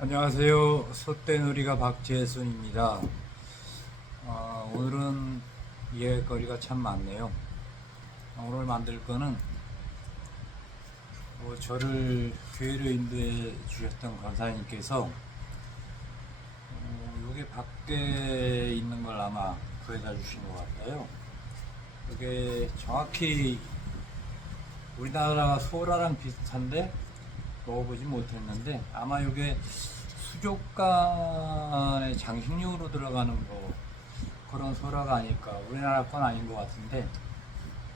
안녕하세요. 솥대놀이가 박재순입니다. 오늘은 이야기거리가 참 많네요. 오늘 만들 거는 저를 교회로 인도해 주셨던 권사님께서 이게 밖에 있는 걸 아마 구해다 주신 것 같아요. 이게 정확히 우리나라 소라랑 비슷한데 먹어보지 못했는데 아마 이게 수족관에 장식용으로 들어가는 거 그런 소라가 아닐까. 우리나라 건 아닌 것 같은데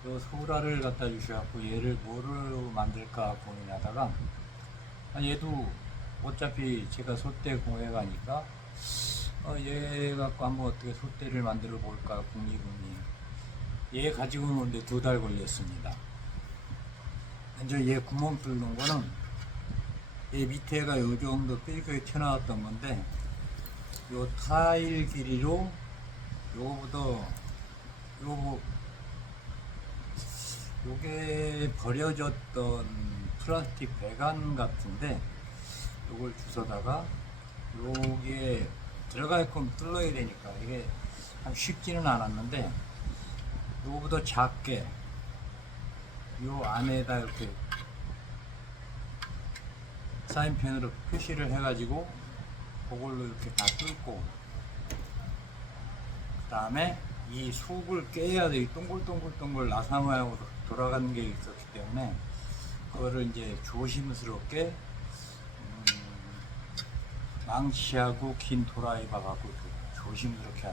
요 소라를 갖다 주셔갖고 얘를 뭐로 만들까 고민하다가 얘도 어차피 제가 솥대 공예 가니까 얘 갖고 한번 어떻게 솥대를 만들어 볼까 궁리궁리. 얘 가지고 오는데 2달 걸렸습니다. 먼저 얘 구멍 뚫는 거는 얘 밑에가 요 정도 삐끗하게 튀어나왔던 건데 요 타일 길이로 요거보다 요게 버려졌던 플라스틱 배관 같은데 요걸 주워다가 요게 들어가게끔 뚫어야 되니까 이게 참 쉽지는 않았는데 요거보다 작게 요 안에다 이렇게 사인펜으로 표시를 해가지고 그걸로 이렇게 다 뚫고 그 다음에 이 속을 깨야 돼. 이 동글동글동글 나사 모양으로 돌아가는 게 있었기 때문에 그거를 이제 조심스럽게 망치하고 긴 도라이바 갖고 조심스럽게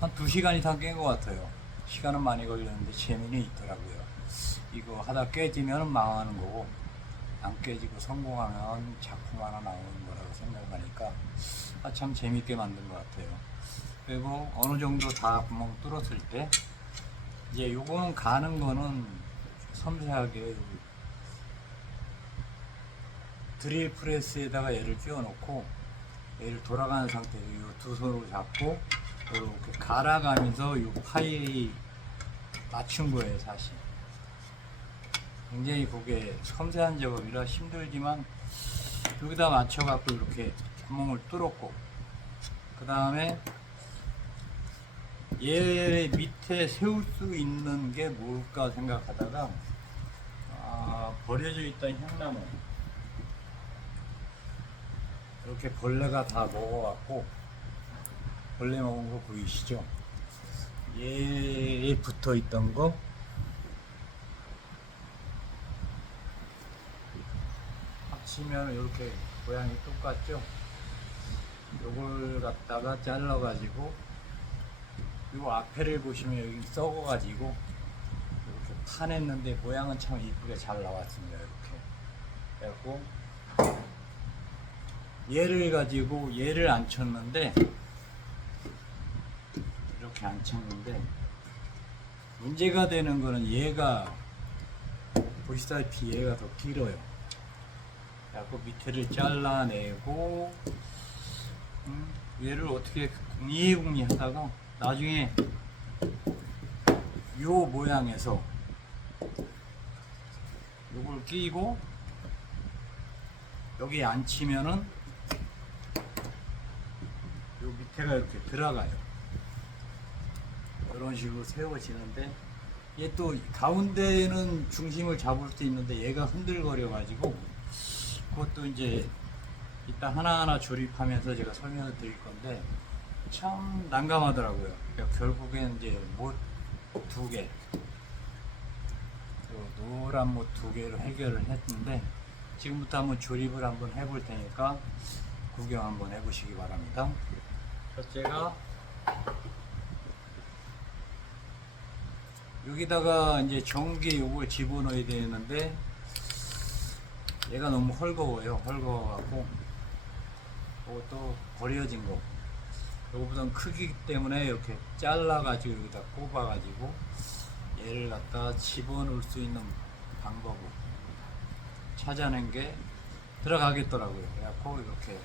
한 2시간 이상 깬 것 같아요. 시간은 많이 걸렸는데 재미는 있더라고요. 이거 하다 깨지면 망하는 거고 안 깨지고 성공하면 작품 하나 나오는 거라고 생각하니까 참 재밌게 만든 것 같아요. 그리고 어느 정도 다 구멍 뚫었을 때 이제 요거는 가는 거는 섬세하게 드릴 프레스에다가 얘를 끼워 놓고 얘를 돌아가는 상태로 요 2손으로 잡고 이렇게 갈아가면서 요 파일이 맞춘 거예요. 사실 굉장히 그게 섬세한 작업이라 힘들지만 여기다 맞춰 갖고 이렇게 구멍을 뚫었고 그 다음에 얘 밑에 세울 수 있는 게 뭘까 생각하다가 버려져 있던 향나무 이렇게 벌레가 다 먹어갖고 벌레 먹은 거 보이시죠? 얘에 붙어 있던 거 합치면 이렇게 모양이 똑같죠? 요걸 갖다가 잘라 가지고 요 앞에를 보시면 여기 썩어 가지고 이렇게 파냈는데 모양은 참 이쁘게 잘 나왔습니다. 이렇게 그래갖고 얘를 가지고 얘를 안 쳤는데 이렇게 안 쳤는데 문제가 되는 거는 얘가 보시다시피 얘가 더 길어요. 그래갖고 밑에를 잘라내고 얘를 어떻게 궁리궁리 하다가 나중에 요 모양에서 요걸 끼고 여기 앉히면은 요 밑에가 이렇게 들어가요. 이런 식으로 세워지는데 얘 또 가운데는 중심을 잡을 수 있는데 얘가 흔들거려 가지고 그것도 이제 이따 하나하나 조립하면서 제가 설명을 드릴 건데 참 난감하더라고요. 그러니까 결국엔 이제 못 2개, 노란 못 2개로 해결을 했는데 지금부터 한번 조립을 한번 해볼 테니까 구경 한번 해보시기 바랍니다. 첫째가 여기다가 이제 전기 요걸 집어넣어야 되는데 얘가 너무 헐거워요. 헐거워갖고 그것도 버려진 거 요거보단 크기 때문에 이렇게 잘라가지고 여기다 꼽아가지고 얘를 갖다 집어넣을 수 있는 방법을 찾아낸 게 들어가겠더라고요. 그래갖고 이렇게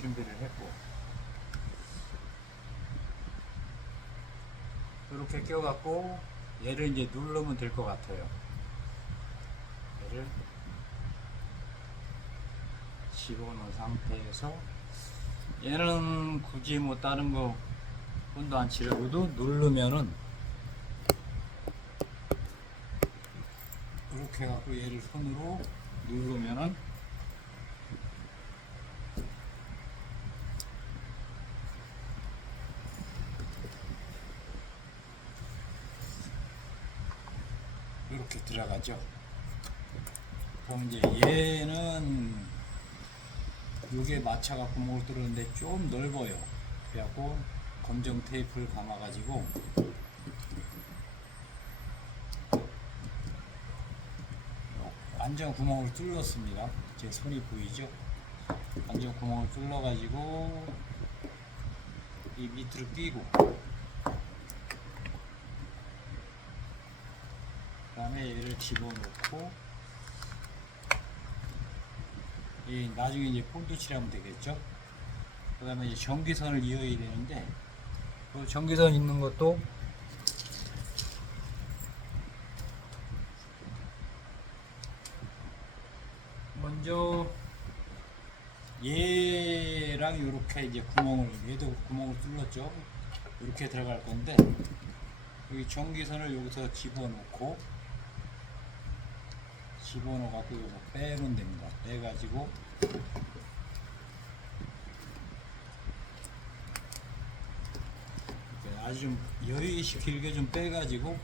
준비를 했고 이렇게 껴갖고 얘를 이제 누르면 될 것 같아요. 얘를 집어넣은 상태에서 얘는 굳이 뭐 다른 거 본도 안 치려고도 누르면은 이렇게 해갖고 얘를 손으로 누르면은 이렇게 들어가죠. 그럼 이제 얘는 요게 마차가 구멍을 뚫었는데 좀 넓어요. 그래갖고 검정 테이프를 감아가지고 안전 구멍을 뚫었습니다. 제 손이 보이죠? 안전 구멍을 뚫어가지고 이 밑으로 끼고 그 다음에 얘를 집어넣고 이 나중에 이제 본드 칠하면 되겠죠? 그 다음에 이제 전기선을 이어야 되는데 그 전기선 있는 것도 먼저 얘랑 이렇게 이제 얘도 구멍을 뚫었죠. 이렇게 들어갈 건데 여기 전기선을 여기서 집어넣고 갖고 여기서 빼면 됩니다. 빼가지고 아주 좀 여유있게 길게 좀 빼가지고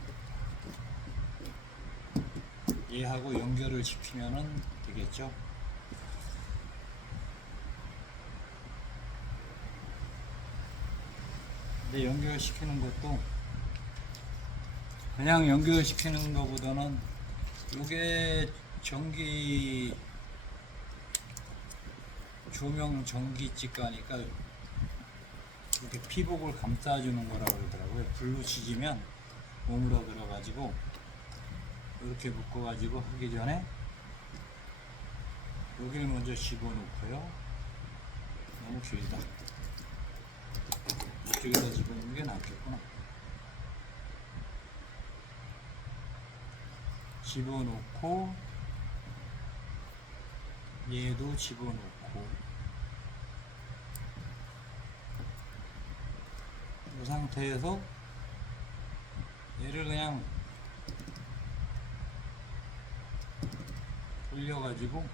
얘하고 연결을 시키면은 되겠죠. 근데 연결시키는 것도 그냥 연결시키는 것보다는 요게 전기 조명 전기집 가니까 이렇게 피복을 감싸주는 거라고 그러더라고요. 불로 지지면 오므러 들어가지고 이렇게 묶어가지고 하기 전에 여기를 먼저 집어넣고요. 너무 길다. 이쪽에다 집어넣는 게 낫겠구나. 집어넣고 얘도 집어넣고 이 상태에서 얘를 그냥 돌려가지고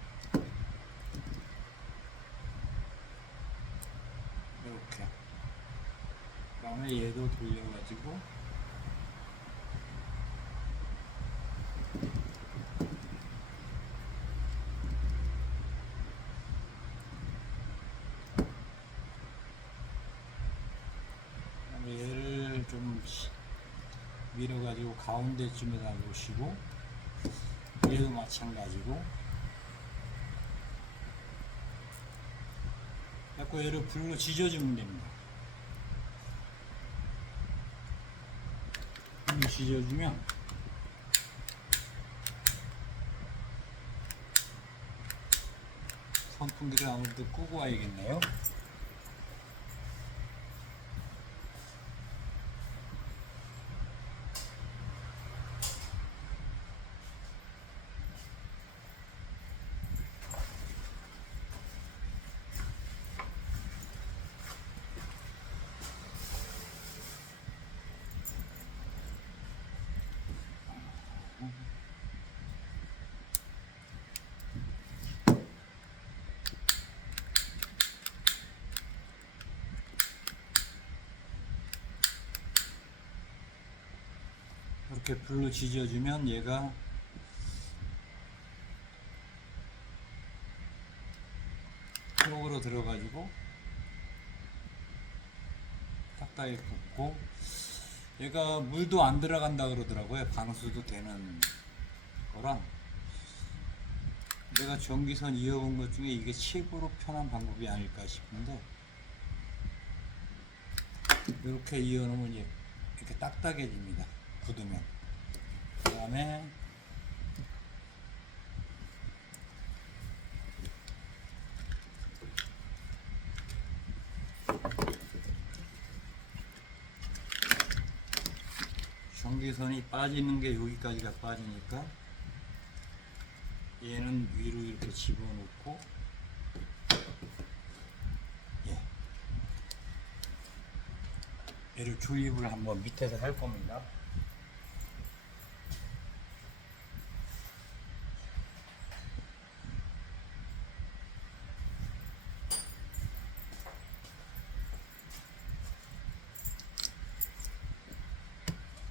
이렇게 그 다음에 얘도 돌려가지고 얘를 좀 밀어가지고 가운데쯤에다 놓으시고 얘도 마찬가지고 자꾸 얘를 불로 지져주면 됩니다. 불로 지져주면 선풍기를 아무래도 끄고 와야겠네요. 이렇게 불로 지져주면 얘가 속으로 들어가지고 딱딱하게 굽고 얘가 물도 안 들어간다 그러더라고요. 방수도 되는 거랑 내가 전기선 이어본 것 중에 이게 최고로 편한 방법이 아닐까 싶은데 이렇게 이어놓으면 이렇게 딱딱해집니다. 굳으면 그 다음에 전기선이 빠지는 게 여기까지가 빠지니까 얘는 위로 이렇게 집어넣고 얘를 조립을 한번 밑에서 할 겁니다.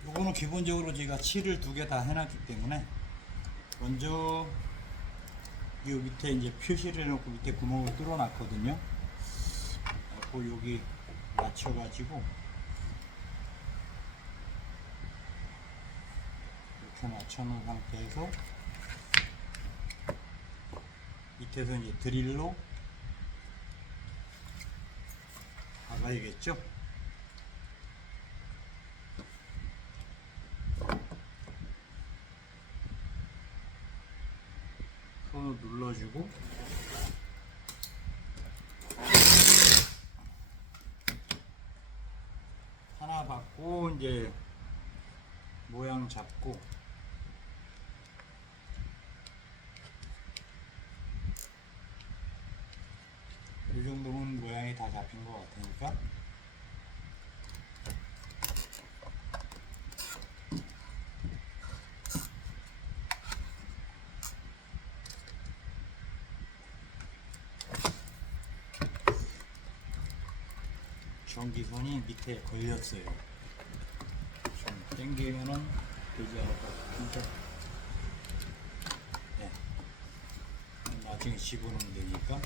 요거는 기본적으로 제가 칠을 2개 다 해놨기 때문에 먼저 이 밑에 이제 표시를 해놓고 밑에 구멍을 뚫어 놨거든요. 그리고 여기 맞춰가지고 이렇게 맞춰놓은 상태에서 밑에서 이제 드릴로 박아야겠죠. 손을 눌러주고 하나 받고 이제 모양 잡고 이 정도면 모양이 다 잡힌 것 같으니까 전기선이 밑에 걸렸어요. 좀 당기면은 되지 않을 것 같은데 네. 나중에 집어넣으면 되니까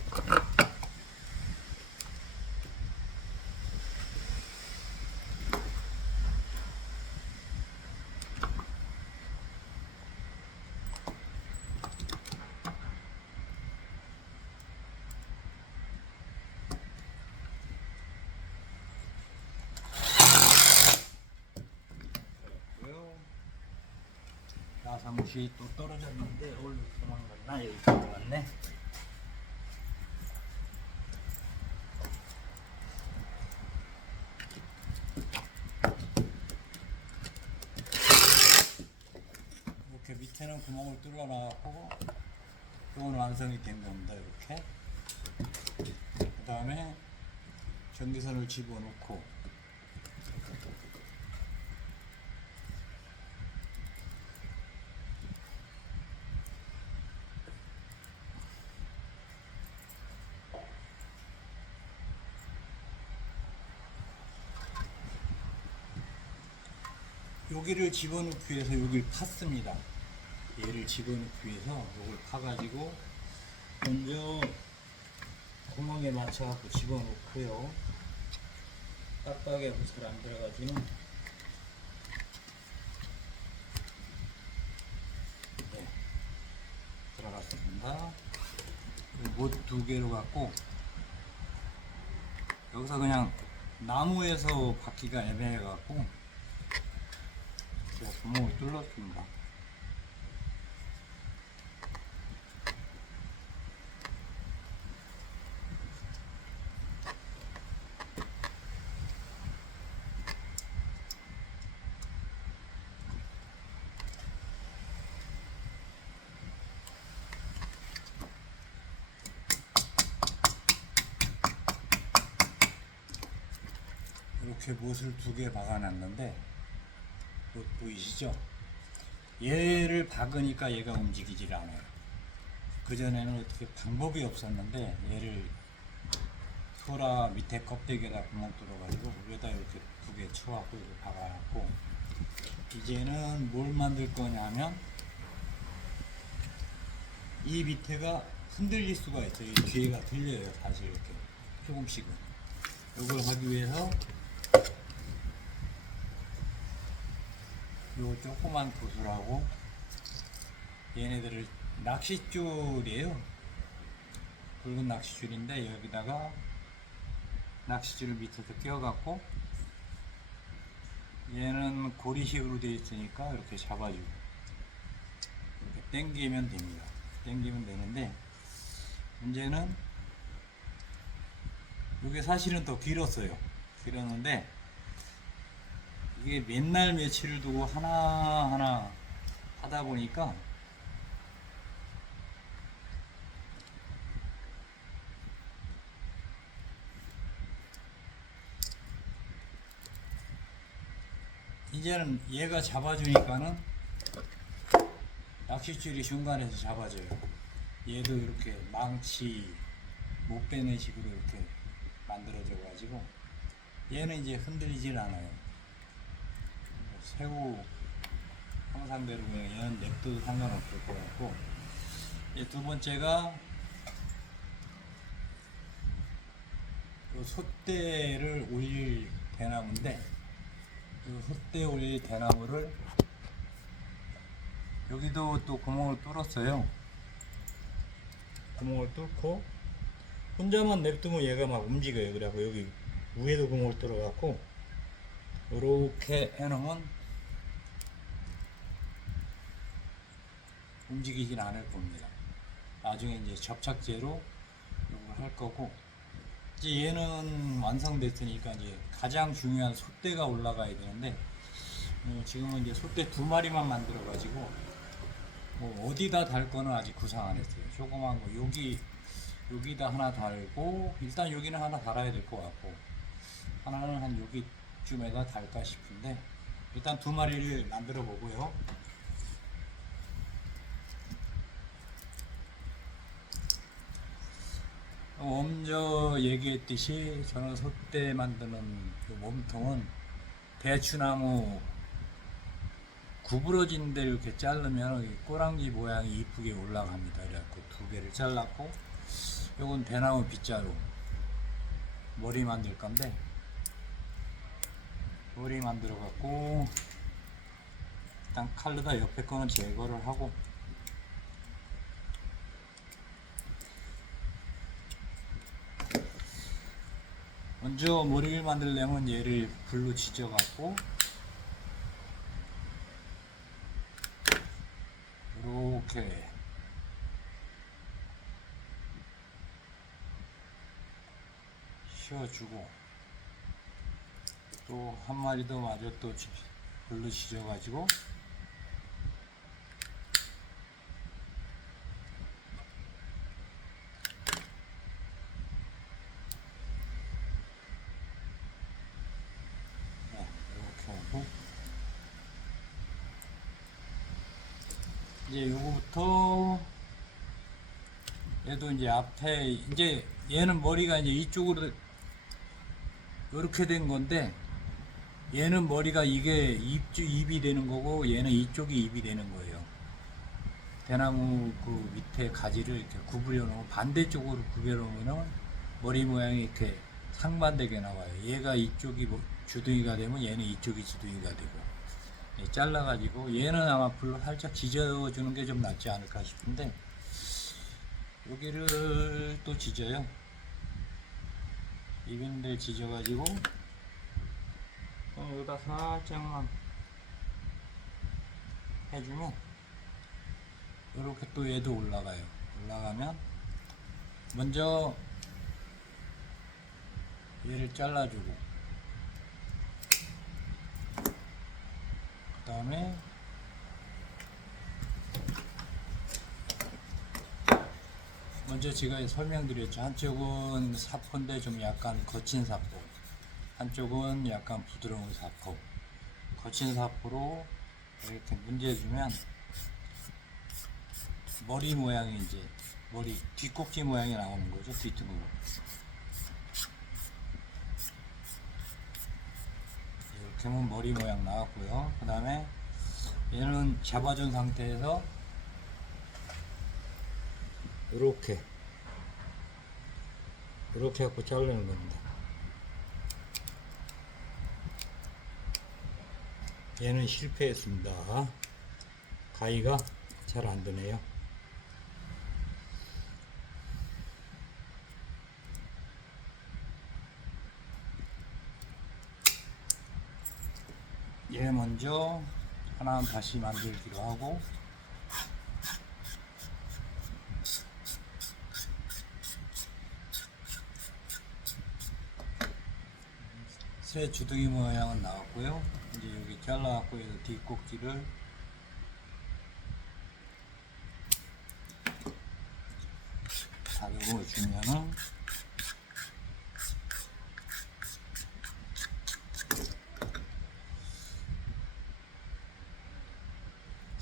나사못이 또 떨어졌는데 어디로 도망갔나? 여기 들어갔네. 이렇게 밑에는 구멍을 뚫어 놔갖고 이건 완성이 된 겁니다. 이렇게 그 다음에 전기선을 집어넣고 여기를 집어넣기 위해서 여기를 팠습니다. 얘를 집어넣기 위해서 이걸 파가지고 먼저 구멍에 맞춰갖고 집어넣고요. 빡빡하게 잘 안 들어가지는 네, 들어갔습니다. 못 2개로 갖고 여기서 그냥 나무에서 받기가 애매해갖고 제가 구멍을 뚫었습니다. 이렇게 못을 2개 박아놨는데 보이시죠? 얘를 박으니까 얘가 움직이질 않아요. 그전에는 어떻게 방법이 없었는데 얘를 소라 밑에 껍데기에다 구멍 뚫어가지고 위에다 이렇게 2개 쳐갖고 이렇게 박아놨고 이제는 뭘 만들 거냐면 이 밑에가 흔들릴 수가 있어요. 이 뒤에가 들려요. 사실 이렇게 조금씩은. 이걸 하기 위해서 요 조그만 구슬하고 얘네들을 낚싯줄이에요. 붉은 낚싯줄인데 여기다가 낚싯줄을 밑에서 끼워갖고 얘는 고리식으로 되어 있으니까 이렇게 잡아주고 이렇게 당기면 됩니다. 당기면 되는데 문제는 이게 사실은 더 길었어요. 길었는데 이게 맨날 며칠을 두고 하나하나 하다 보니까 이제는 얘가 잡아주니까는 낚싯줄이 중간에서 잡아줘요. 얘도 이렇게 망치 못 빼는 식으로 이렇게 만들어져 가지고 얘는 이제 흔들리질 않아요. 새우 항상대로 그냥 얘는 냅둬도 상관없을 것 같고, 두 번째가 솥대를 올릴 대나무인데, 이 솥대 올릴 대나무를 여기도 또 구멍을 뚫었어요. 구멍을 뚫고 혼자만 냅두면 얘가 막 움직여요. 그래갖고 여기 위에도 구멍을 뚫어갖고 이렇게 해놓으면 움직이진 않을 겁니다. 나중에 이제 접착제로 이걸 할 거고, 이제 얘는 완성됐으니까 이제 가장 중요한 솥대가 올라가야 되는데, 지금은 이제 솥대 2마리만 만들어 가지고 뭐 어디다 달 거는 아직 구상 안 했어요. 조그만 거 여기다 하나 달고, 일단 여기는 하나 달아야 될 것 같고, 하나는 한 여기쯤에다 달까 싶은데, 일단 2마리를 만들어 보고요. 먼저 얘기했듯이 저는 솥대 만드는 그 몸통은 대추나무 구부러진 데를 이렇게 자르면 꼬랑지 모양이 이쁘게 올라갑니다. 그래갖고 2개를 잘랐고, 요건 대나무 빗자루 머리 만들 건데, 머리 만들어 갖고 일단 칼로다 옆에 거는 제거를 하고, 먼저 머리를 만들려면 얘를 불로 지져 갖고 이렇게 씌워주고, 또 한 마리 더 마저 또 불로 지져 가지고 이렇게 하고, 이제 요거부터 얘도 이제 앞에, 이제 얘는 머리가 이제 이쪽으로 이렇게 된 건데, 얘는 머리가 이게 입이 되는 거고, 얘는 이쪽이 입이 되는 거예요. 대나무 그 밑에 가지를 이렇게 구부려 놓으면, 반대쪽으로 구부려 놓으면 머리 모양이 이렇게 상반되게 나와요. 얘가 이쪽이 주둥이가 되면 얘는 이쪽이 주둥이가 되고, 잘라 가지고 얘는 아마 불로 살짝 지져 주는 게 좀 낫지 않을까 싶은데, 여기를 또 지져요. 입인데 지져 가지고 여기다 살짝만 해주면 이렇게 또 얘도 올라가요. 올라가면 먼저 얘를 잘라주고, 그 다음에 먼저 제가 설명드렸죠. 한쪽은 사포인데 좀 약간 거친 사포, 한쪽은 약간 부드러운 사포. 거친 사포로 이렇게 문제주면 머리 모양이 이제 머리 뒷꼭지 모양이 나오는 거죠. 뒤쪽으로 이렇게 하면 머리 모양 나왔고요. 그 다음에 얘는 잡아준 상태에서 이렇게 갖고 자르는 겁니다. 얘는 실패했습니다. 가위가 잘 안 되네요. 얘 먼저 하나 다시 만들기로 하고, 새 주둥이 모양은 나왔고요. 이제 여기 잘라갖고 뒷꼭지를 다듬어 주면은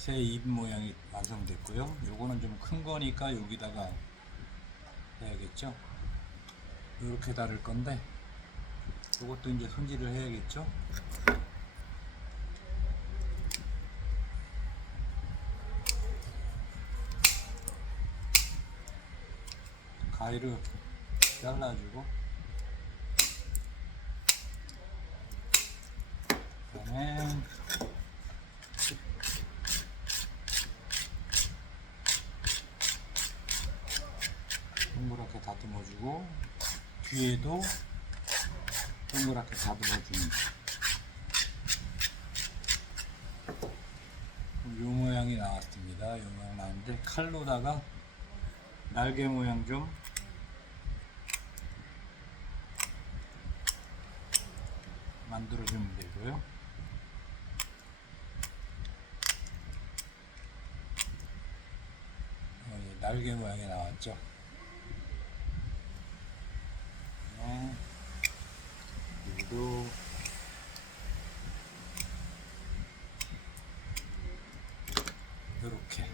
새 입 모양이 완성됐고요. 요거는 좀 큰 거니까 여기다가 해야겠죠. 이렇게 다룰 건데 요것도 이제 손질을 해야겠죠. 가위로 잘라주고, 그다음에 동그랗게 다듬어주고, 뒤에도 동그랗게 다듬어줍니다. 요 모양이 나왔습니다. 요 모양 나왔는데 칼로다가 날개 모양 좀 만들어주면 되고요. 날개 모양이 나왔죠. 여기도 이렇게,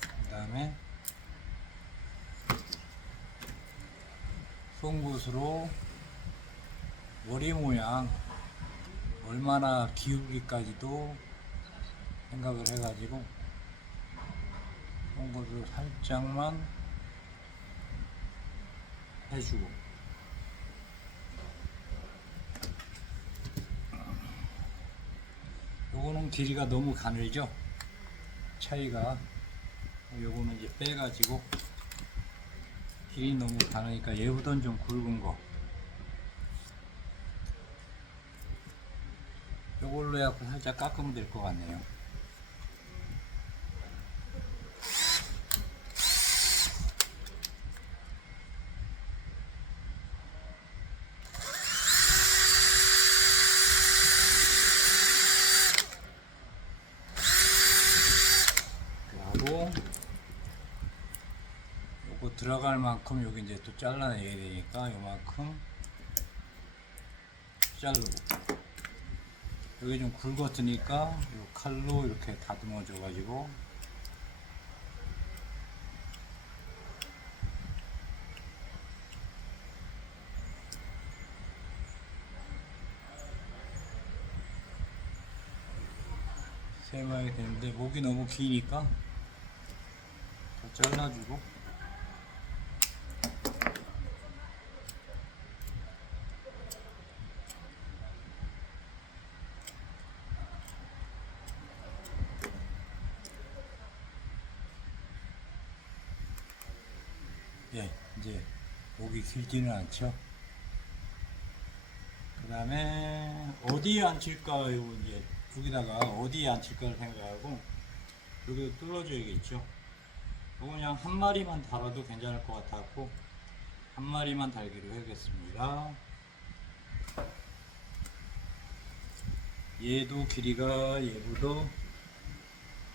그 다음에 송곳으로 머리 모양 얼마나 기울기까지도 생각을 해가지고 송곳으로 살짝만 해주고, 요거는 길이가 너무 가늘죠. 차이가, 요거는 이제 빼가지고, 길이 너무 가느니까 얘보단 좀 굵은 거 요걸로 해갖고 살짝 깎으면 될 것 같네요. 그리고 요거 들어갈 만큼 여기 이제 또 잘라내야 되니까 요만큼 자르고, 여기 좀 굵었으니까 요 칼로 이렇게 다듬어 줘 가지고 세마야 되는데, 목이 너무 기니까 더 잘라주고, 예, 이제 목이 길지는 않죠. 그 다음에 어디에 앉힐까, 이제 여기다가 어디에 앉힐까를 생각하고 여기도 뚫어줘야겠죠. 이거 그냥 한 마리만 달아도 괜찮을 것 같았고 한 마리만 달기로 하겠습니다. 얘도 길이가 얘보다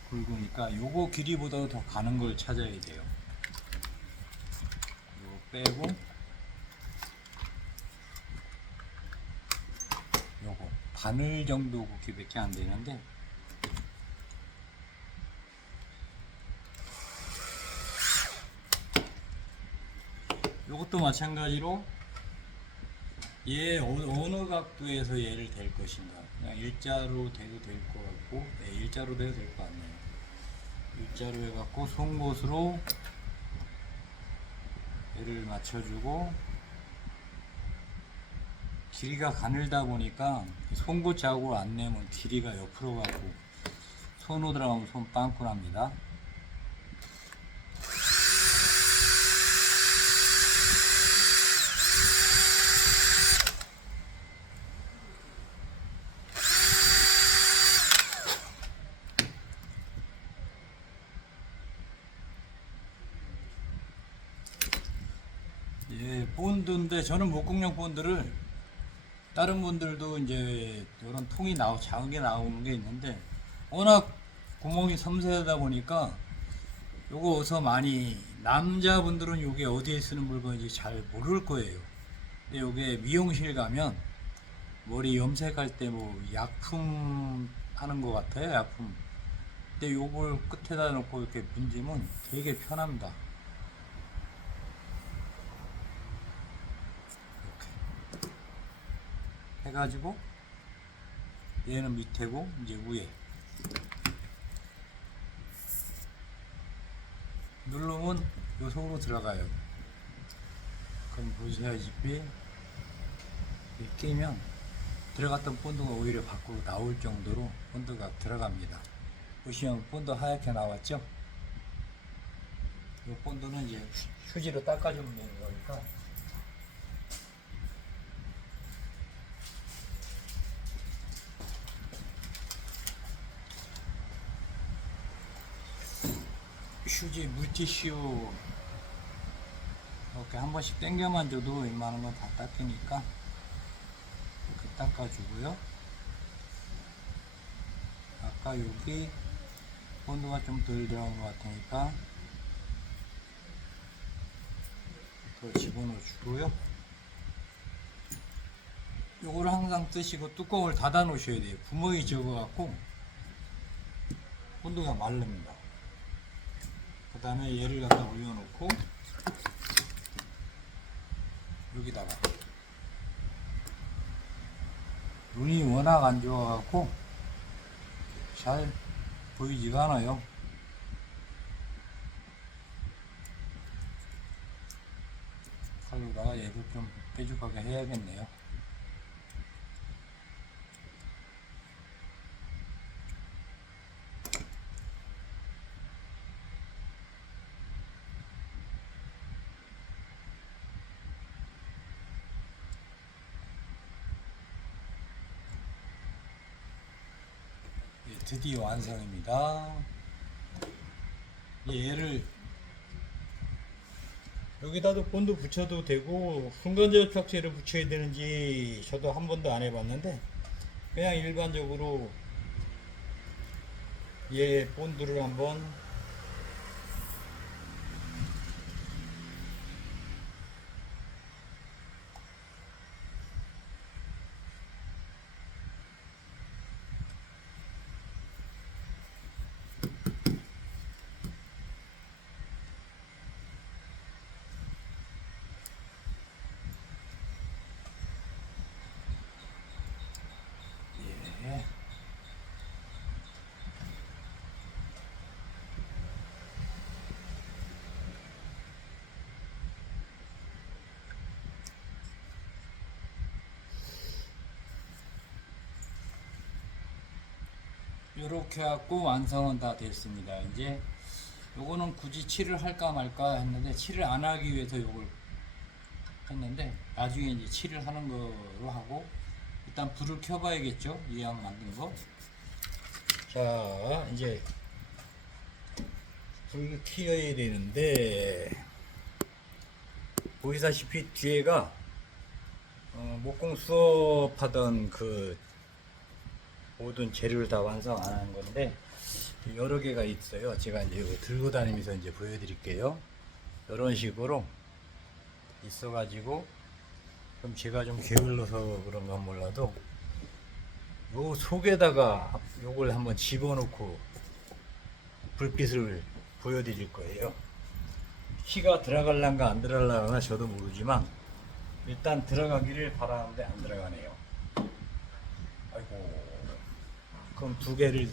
굵으니까 요거 길이보다 더 가는 걸 찾아야 돼요. 요거 빼고 요거 바늘 정도 굵기밖에 안 되는데, 요것도 마찬가지로 얘 어느 각도에서 얘를 댈 것인가, 그냥 일자로 대도 될 것 같고, 네, 일자로 대도 될 것 같네요. 일자로 해갖고 송곳으로 얘를 맞춰주고, 길이가 가늘다 보니까 송곳 자국을 안 내면 길이가 옆으로 가고 손으로 들어가면 손 빵꾸 납니다. 예, 본드인데 저는 목공용 본드를, 다른 분들도 이제 이런 통이 작은 게 나오는 게 있는데 워낙 구멍이 섬세하다 보니까 요거 어서 많이, 남자분들은 요게 어디에 쓰는 물건인지 잘 모를 거예요. 근데 요게 미용실 가면 머리 염색할 때 뭐 약품 하는 것 같아요. 약품 근데 요걸 끝에다 놓고 이렇게 문지면 되게 편합니다. 이렇게 해가지고 얘는 밑에고 이제 위에 누르면 요 속으로 들어가요. 그럼 보시다시피 끼면 들어갔던 본드가 오히려 밖으로 나올 정도로 본드가 들어갑니다. 보시면 본드 하얗게 나왔죠? 이 본드는 이제 휴지로 닦아주면 되는 거니까. 휴지 물티슈 이렇게 한 번씩 당겨만 줘도 웬만한 건 다 닦이니까 이렇게 닦아주고요. 아까 여기 본드가 좀 덜 들어간 것 같으니까 더 집어넣어 주고요. 요거를 항상 뜨시고 뚜껑을 닫아 놓으셔야 돼요. 구멍이 적어 갖고 본드가 마릅니다. 그 다음에 얘를 갖다 올려놓고 여기다가 눈이 워낙 안 좋아갖고 잘 보이지가 않아요. 칼로다가 얘도 좀 뾰족하게 해야겠네요. 드디어 완성입니다. 얘를 여기다도 본드 붙여도 되고 순간접착제를 붙여야 되는지 저도 한 번도 안 해봤는데 그냥 일반적으로 얘 본드를 한번 이렇게 하고 완성은 다 됐습니다. 이제 요거는 굳이 칠을 할까 말까 했는데 칠을 안 하기 위해서 요걸 했는데 나중에 이제 칠을 하는 거로 하고 일단 불을 켜봐야겠죠. 이왕 만든 거. 자, 이제 불을 켜야 되는데 보시다시피 뒤에가 목공 수업하던 그 모든 재료를 다 완성 안 한 건데 여러 개가 있어요. 제가 이제 이거 들고 다니면서 이제 보여드릴게요. 이런 식으로 있어가지고 그럼 제가 좀 게을러서 그런가 몰라도 요 속에다가 요걸 한번 집어넣고 불빛을 보여드릴 거예요. 키가 들어갈란가 안 들어갈란가 저도 모르지만 일단 들어가기를 바라는데 안 들어가네요. 아이고, 그럼 두 개를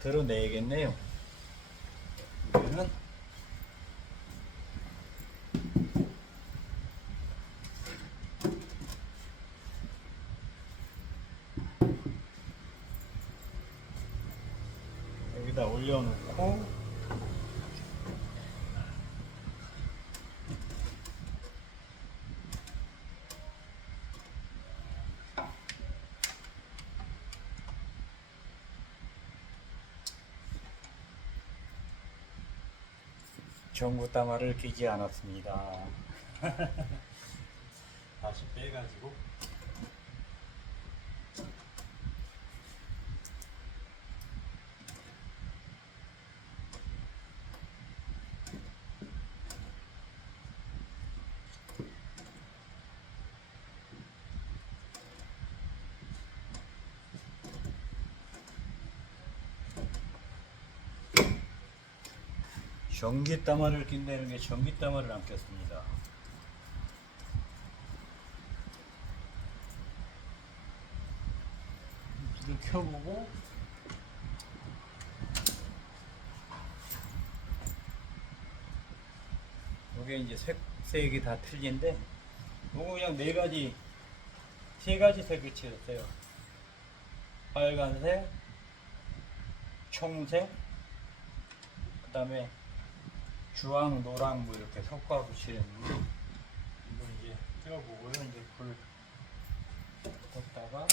드러내야겠네요. 이거는 여기다 올려놓고 전구 따마를 끼지 않았습니다. 다시 빼가지고 전기다마를 낀다는 게 전기다마를 안 꼈습니다. 불을 켜보고 이게 이제 색이 다 틀린데 요거 그냥 네 가지 세 가지 색을 칠했어요. 빨간색, 청색, 그 다음에 주황, 노랑 뭐 이렇게 섞어서 칠했는데 이거 이제 껴보고요. 이제 불 껐다가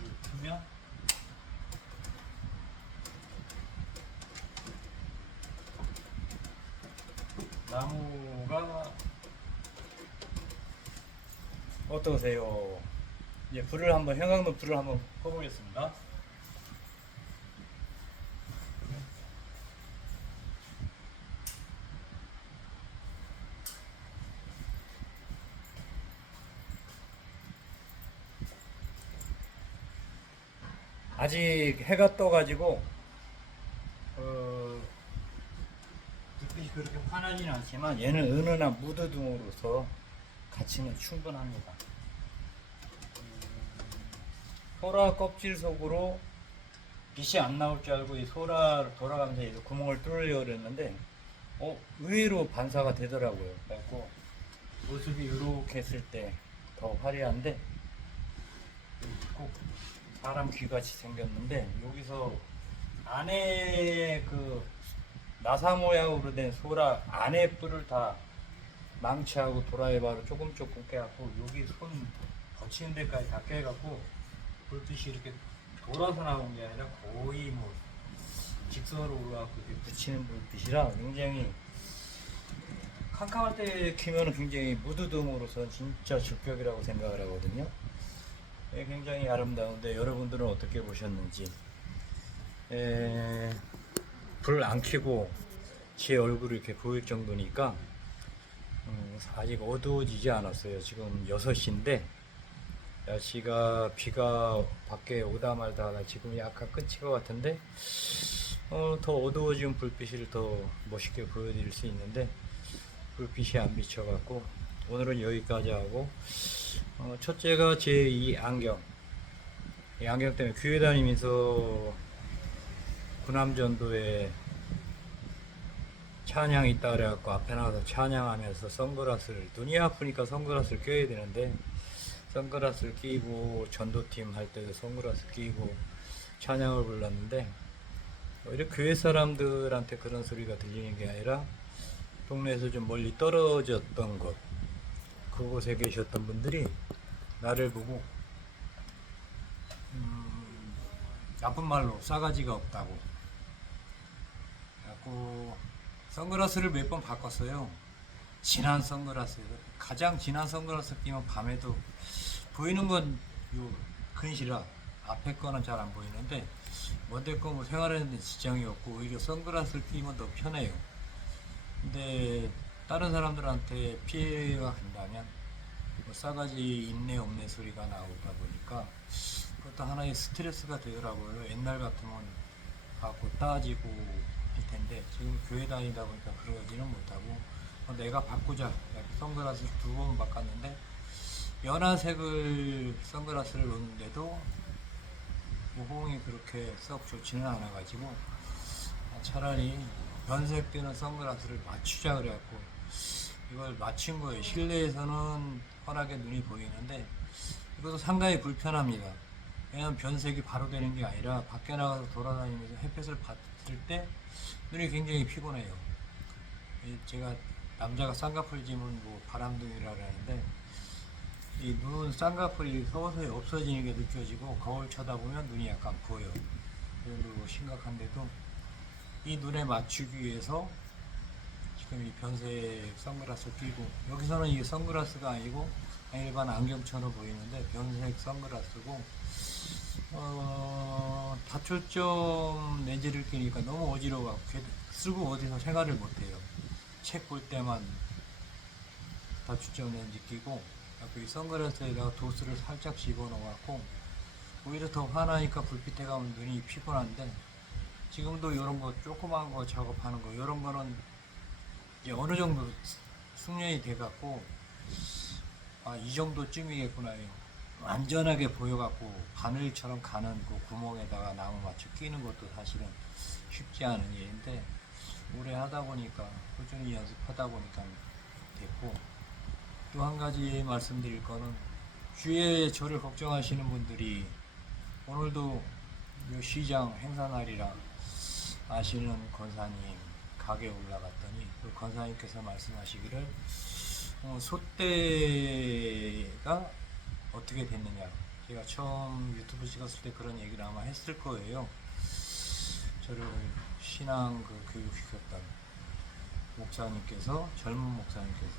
불을 끄면 나무가 어떠세요? 이제 불을 한번 형광로 불을 한번 꺼보겠습니다. 아직 해가 떠가지고 불빛이 그렇게 환하지는 않지만 얘는 은은한 무드등으로서 가치는 충분합니다. 소라 껍질 속으로 빛이 안 나올 줄 알고 이 소라를 돌아가면서 이 구멍을 뚫으려고 그랬는데 의외로 반사가 되더라고요. 그래갖고 모습이 이렇게 했을 때 더 화려한데 꼭 사람 귀같이 생겼는데 여기서 안에 그 나사 모양으로 된 소라 안에 뿔을 다 망치하고 도라이바로 조금 깨갖고 여기 손 거치는 데까지 다 깨갖고 불빛이 이렇게 돌아서 나온 게 아니라 거의 뭐 직선으로 올라가고 이렇게 붙이는 불빛이라 굉장히 캄캄할 때 키면 굉장히 무드등으로서 진짜 주격이라고 생각을 하거든요. 굉장히 아름다운데 여러분들은 어떻게 보셨는지. 불 안 켜고 제 얼굴이 이렇게 보일 정도니까 아직 어두워지지 않았어요. 지금 6시인데 날씨가 비가 밖에 오다 말다 하다 지금 약간 끝인 것 같은데 더 어두워진 불빛을 더 멋있게 보여드릴 수 있는데 불빛이 안 비쳐갖고 오늘은 여기까지 하고 첫째가 제 이 안경 때문에 교회 다니면서 구남전도에 찬양이 있다 그래갖고 앞에 나가서 찬양하면서 선글라스를 눈이 아프니까 선글라스를 껴야 되는데 선글라스를 끼고 전도팀 할 때도 선글라스 끼고 찬양을 불렀는데 오히려 교회 사람들한테 그런 소리가 들리는 게 아니라 동네에서 좀 멀리 떨어졌던 곳 그곳에 계셨던 분들이 나를 보고 나쁜 말로 싸가지가 없다고 그래갖고 선글라스를 몇 번 바꿨어요. 진한 선글라스 가장 진한 선글라스 끼면 밤에도 보이는 건 요 근시라 앞에 거는 잘 안 보이는데 먼데 거 뭐 생활하는데 지장이 없고 오히려 선글라스를 끼면 더 편해요. 근데 다른 사람들한테 피해가 간다면 뭐 싸가지 있네 없네 소리가 나오다 보니까 그것도 하나의 스트레스가 되더라고요. 옛날 같으면 갖고 따지고 할 텐데 지금 교회 다니다 보니까 그러지는 못하고 내가 바꾸자 선글라스를 2번 바꿨는데 연화색을 선글라스를 놓는데도 호응이 그렇게 썩 좋지는 않아 가지고 차라리 변색되는 선글라스를 맞추자 그래갖고 이걸 맞춘 거예요. 실내에서는 환하게 눈이 보이는데 이것도 상당히 불편합니다. 왜냐면 변색이 바로 되는 게 아니라 밖에 나가서 돌아다니면서 햇볕을 받을 때 눈이 굉장히 피곤해요. 제가 남자가 쌍꺼풀 지면 뭐 바람둥이라 그러는데 이 눈 쌍꺼풀이 서서히 없어지는 게 느껴지고 거울 쳐다보면 눈이 약간 보여. 그 정도로 심각한데도 이 눈에 맞추기 위해서 지금 이 변색 선글라스 끼고, 여기서는 이게 선글라스가 아니고 일반 안경처럼 보이는데 변색 선글라스고, 다초점 렌즈를 끼니까 너무 어지러워. 쓰고 어디서 생활을 못해요. 책 볼 때만 다초점 렌즈 끼고, 이 선글라스에다가 도수를 살짝 집어넣어갖고, 오히려 더 화나니까 불빛에 가면 눈이 피곤한데, 지금도 이런 거 조그만 거 작업하는 거, 이런 거는 이제 어느 정도 숙련이 돼갖고, 이 정도쯤이겠구나. 완전하게 보여갖고 바늘처럼 가는 그 구멍에다가 나무 맞춰 끼는 것도 사실은 쉽지 않은 일인데, 오래 하다 보니까, 꾸준히 연습하다 보니까 됐고, 또 한 가지 말씀드릴 거는, 주위에 저를 걱정하시는 분들이 오늘도 요 시장 행사날이라 아시는 권사님 가게 올라갔더니 그 권사님께서 말씀하시기를, 솥대가 어떻게 됐느냐. 제가 처음 유튜브 찍었을 때 그런 얘기를 아마 했을 거예요. 저를 신앙 교육시켰던 목사님께서, 젊은 목사님께서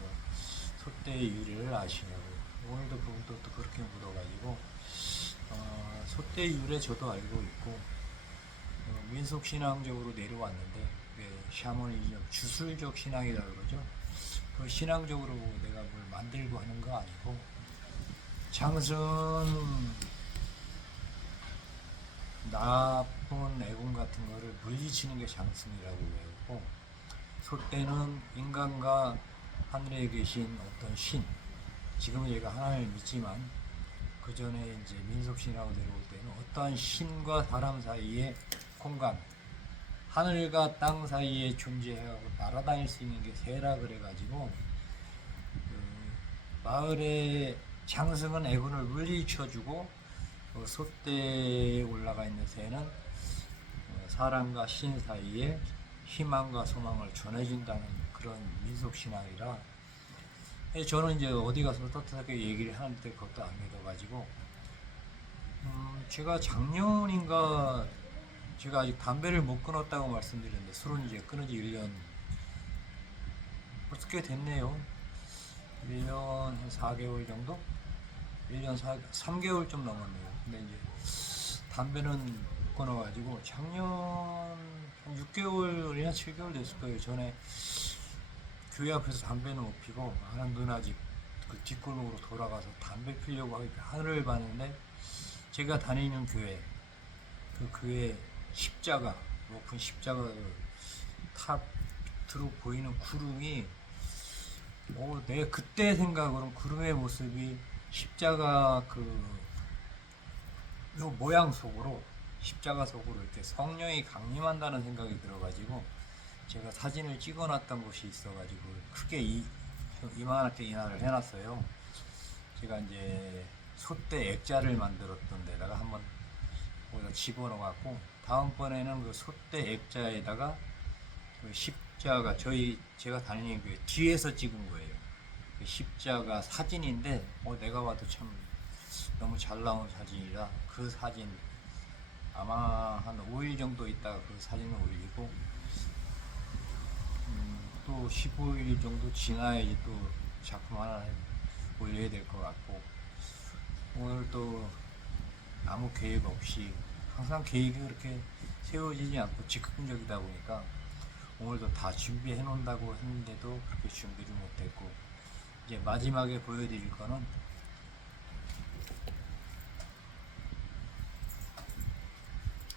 솥대의 유래를 아시냐고. 오늘도 그분도 또 그렇게 묻어가지고, 솥대의 유래 저도 알고 있고, 민속 신앙적으로 내려왔는데, 샤머니즘, 주술적 신앙이라 그러죠. 그 신앙적으로 내가 뭘 만들고 하는 거 아니고, 장승 나쁜 애군 같은 거를 물리치는 게 장승이라고 외우고, 솥대는 인간과 하늘에 계신 어떤 신, 지금은 얘가 하나님을 믿지만 그 전에 이제 민속신하고 내려올 때는 어떠한 신과 사람 사이의 공간, 하늘과 땅 사이에 존재하고 날아다닐 수 있는 게 새라 그래가지고, 마을의 장승은 애군을 물리쳐주고, 솥대에 올라가 있는 새는 사람과 신 사이에 희망과 소망을 전해준다는 그런 민속신앙이라, 저는 이제 어디 가서 떳떳하게 얘기를 하는데 그것도 안 믿어가지고, 제가 작년인가, 제가 아직 담배를 못 끊었다고 말씀드렸는데, 술은 이제 끊은 지 1년 벌써 꽤 됐네요. 1년 한 4개월 정도? 1년 3개월 좀 넘었네요. 근데 이제 담배는 못 끊어가지고 작년 한 6개월이나 7개월 됐을 거예요. 전에 교회 앞에서 담배는 못 피고 아는 누나 집 그 뒷골목으로 돌아가서 담배 피려고 하늘을 봤는데, 제가 다니는 교회, 그 교회 십자가, 높은 십자가 탑 밑으로 보이는 구름이, 내 그때 생각으로는 구름의 모습이 십자가 요 모양 속으로, 십자가 속으로 이렇게 성령이 강림한다는 생각이 들어가지고, 제가 사진을 찍어놨던 곳이 있어가지고 크게 이만하게 인화를 해놨어요. 제가 이제 솥대 액자를 만들었던 데다가 한번 거기다 집어넣어갖고, 다음번에는 그 솥대 액자에다가 그 십자가, 제가 다니는 그 뒤에서 찍은 거예요. 그 십자가 사진인데, 내가 봐도 참 너무 잘 나온 사진이라 그 사진 아마 한 5일 정도 있다가 그 사진을 올리고, 또 15일 정도 지나야지 또 작품 하나 올려야 될 것 같고, 오늘 또 아무 계획 없이, 항상 계획이 그렇게 세워지지 않고 즉흥적이다 보니까 오늘도 다 준비해 놓는다고 했는데도 그렇게 준비를 못했고, 이제 마지막에 보여드릴 거는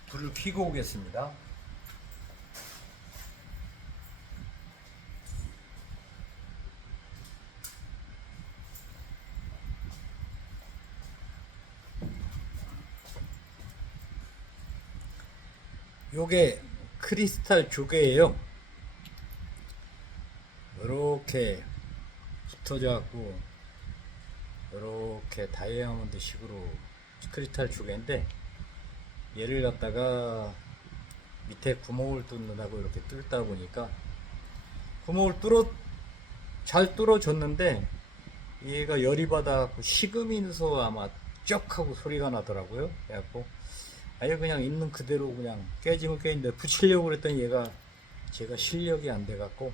불을 켜고 오겠습니다. 요게 크리스탈 조개예요. 이렇게 흩어져 갖고 이렇게 다이아몬드 식으로 크리스탈 조개인데, 얘를 갖다가 밑에 구멍을 뚫는다고 이렇게 뚫다 보니까 구멍을 잘 뚫어줬는데, 얘가 열이 받아갖고 식으면서 아마 쩍 하고 소리가 나더라고요. 그래갖고 아예 그냥 있는 그대로 그냥 깨지면 깨진데 붙이려고 그랬더니 얘가 제가 실력이 안 돼갖고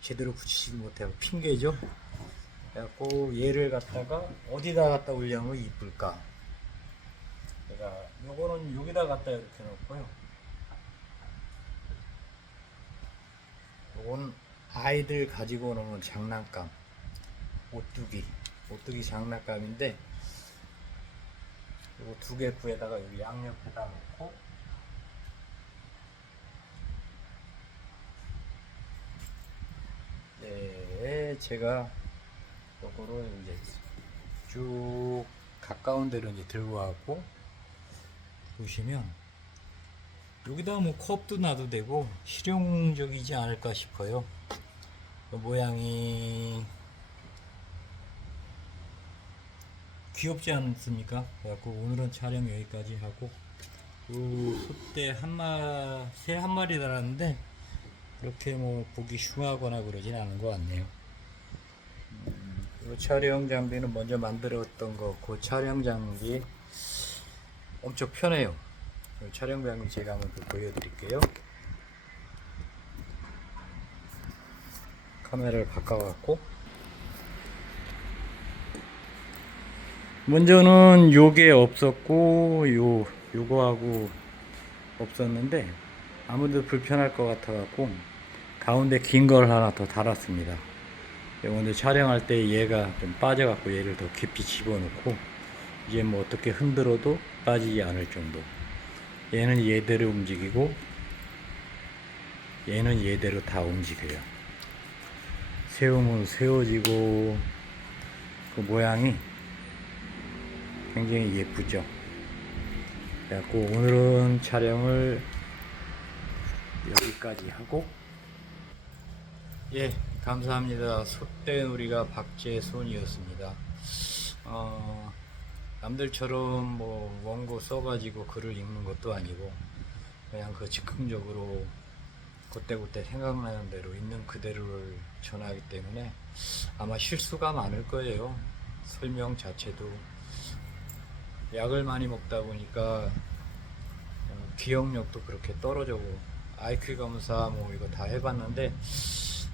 제대로 붙이지 못해서 핑계죠. 그래갖고 얘를 갖다가 어디다 갖다 올려면 이쁠까? 제가 요거는 여기다 갖다 이렇게 놓고요. 요건 아이들 가지고 노는 장난감, 오뚜기 장난감인데 요거 두 개 구에다가 여기 양옆에다 놓고 네, 제가 요거를 이제 쭉 가까운 데로 이제 들고 와갖고 보시면 여기다 뭐 컵도 놔도 되고 실용적이지 않을까 싶어요. 그 모양이 귀엽지 않습니까? 그래갖고 오늘은 촬영 여기까지 하고 그 소떼 새 한 마리 달았는데 그렇게 뭐 보기 흉하거나 그러진 않은 것 같네요. 이 촬영 장비는 먼저 만들었던 거, 그 촬영 장비 엄청 편해요. 이 촬영 장비 제가 한번 보여드릴게요. 카메라를 바꿔갖고 먼저는 요게 없었고 요거하고 없었는데 아무래도 불편할 것 같아 갖고 가운데 긴 걸 하나 더 달았습니다. 오늘 촬영할 때 얘가 좀 빠져 갖고 얘를 더 깊이 집어넣고 이제 뭐 어떻게 흔들어도 빠지지 않을 정도. 얘는 얘대로 움직이고 얘는 얘대로 다 움직여요. 세우면 세워지고 그 모양이 굉장히 예쁘죠. 그래갖고 오늘은 촬영을 여기까지 하고 예, 감사합니다. 소떼놀이가 박재손이었습니다. 남들처럼 뭐 원고 써가지고 글을 읽는 것도 아니고 그냥 그 즉흥적으로 그때그때 생각나는 대로 있는 그대로를 전하기 때문에 아마 실수가 많을 거예요. 설명 자체도 약을 많이 먹다 보니까 기억력도 그렇게 떨어져고 IQ 검사 뭐 이거 다 해봤는데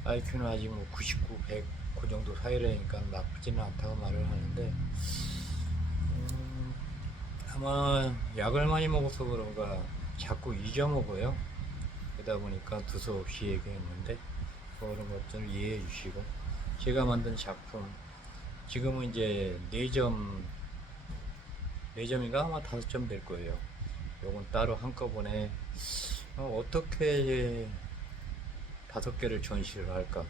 IQ는 아직 뭐 99, 100 그 정도 사이라니까 나쁘지는 않다고 말을 하는데 아마 약을 많이 먹어서 그런가 자꾸 잊어먹어요. 그러다 보니까 두서없이 얘기했는데 그런 것들을 이해해 주시고 제가 만든 작품 지금은 이제 4점인가 아마 5점 될 거예요. 요건 따로 한꺼번에 어떻게 5개를 전시를 할까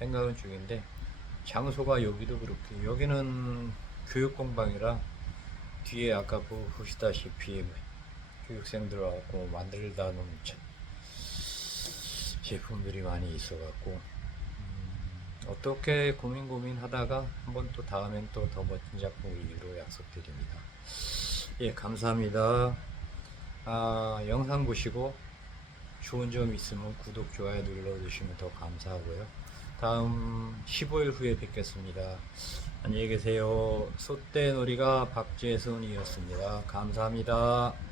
생각은 중인데 장소가 여기도 그렇게 여기는 교육공방이라 뒤에 아까 보시다시피 교육생들 와갖고 만들다 놓은 제품들이 많이 있어 갖고 어떻게 고민하다가 한번 또 다음엔 또 더 멋진 작품 리뷰로 약속드립니다. 예, 감사합니다. 영상 보시고 좋은 점 있으면 구독, 좋아요 눌러주시면 더 감사하고요. 다음 15일 후에 뵙겠습니다. 안녕히 계세요. 소떼놀이가 박재선이었습니다. 감사합니다.